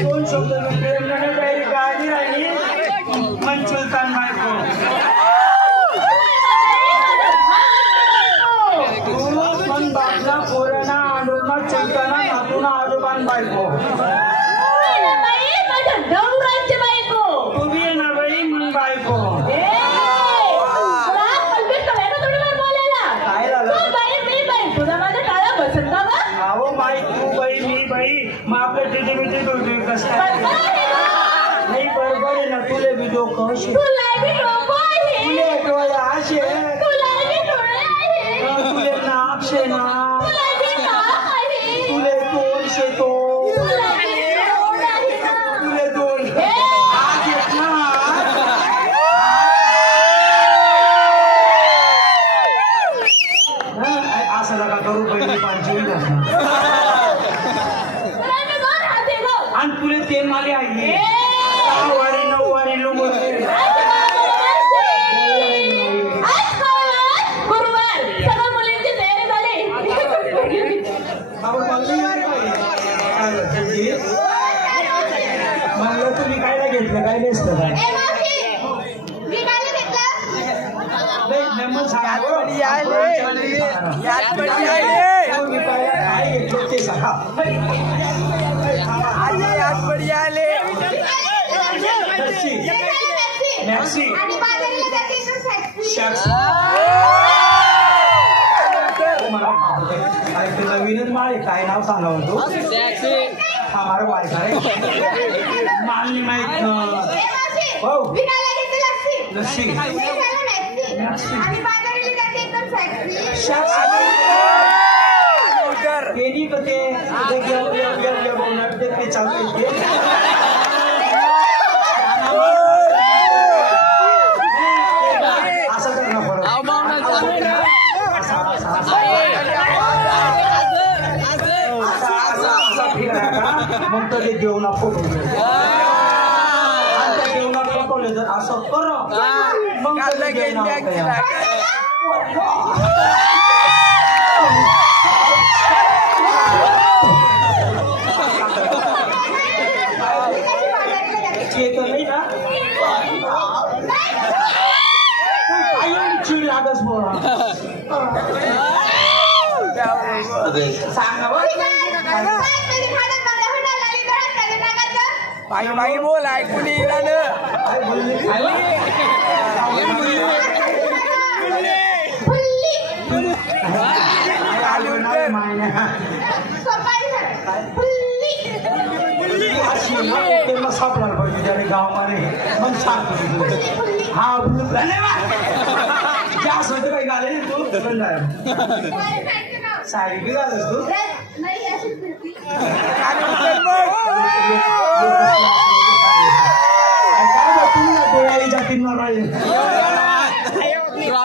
दोन शब्द गाडी राहिली मन सुलतान बायको मन बापला पोरांना आंदोलनात चलताना नातूना आजोबान बायको तुम्ही येणार बाई मन बायको नहीं बरोबर आहे ना तुले भी डोकं असे तुले डोळे असे तुले नाक शे ना तुले तोंड शे तो तुले दोन असं नका करू बहिणी पांची आणि तुले ते माले आहे वारी नऊवारी लोगोते गुरुवार सगळ्या मुलींची तयारी झाली म्हणलं तुम्ही काय घेतलं काय नसतं काय ते सांगा नवीनच माळे काय नाव सांगा होतो हमारा वायका मालनी माहित हो लस्सी तेनी तर ते चालू असं करणं पडत मग तर ते जेवणात फोटवले जेवणात फोटवले तर असं कर मग नाही ना चिड लागस बोला सांगा बाई बोल ऐकून येईल सापडायला पाहिजे त्याने गावामध्ये मग सांगतो हा जास्त होतं काही घाले तू साडी बी घालस तू डोळ्याली जातील ना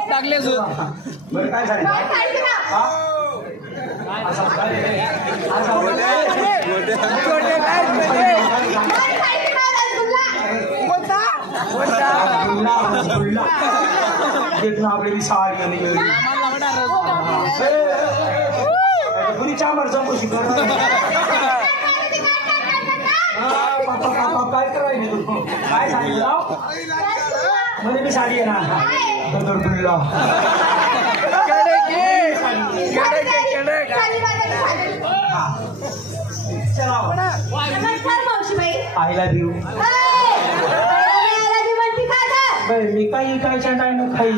टाकले बरं काय झालं आपली साडी पुरी चांबर चौकशी कर काय करायची तू काय सांगितलं मध्ये मी साडी आहे ना आय लव्ह यू मी काही कायच्या टाइम खाई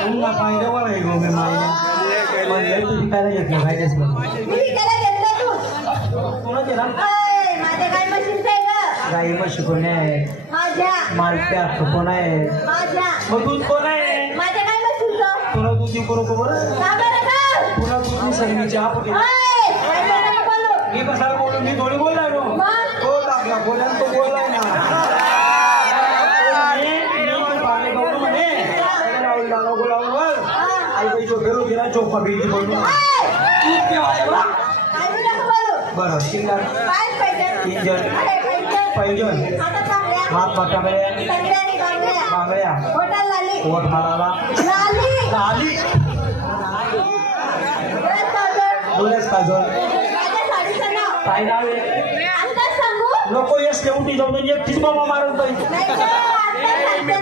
तुमला फायदा बरं आहे गो मी मायने तुझी काय घेतलं फायद्याच गाई म्हशी कोण आहे मालप्या कोण आहे मग दूध कोण आहे तुला तुझी बरोबर तुला तुझी सैनी चहा पके मी कसा बोलून मी थोडी बोललाय तो टाकला बोलाय तो बोललाय ना चौका बिल्ली बोलू बरं शिंगार इंजन पैजन हात पाटाकडे बांगड्या ओठ माराला लाली बोलास का गं? माझ्या साडीचं नाव काय नाव आहे? आत्ताच सांगू नको येस उठी जाऊन एकटीच बाबा मारून पाहिजे नाही गं, आत्ताच सांगते ना.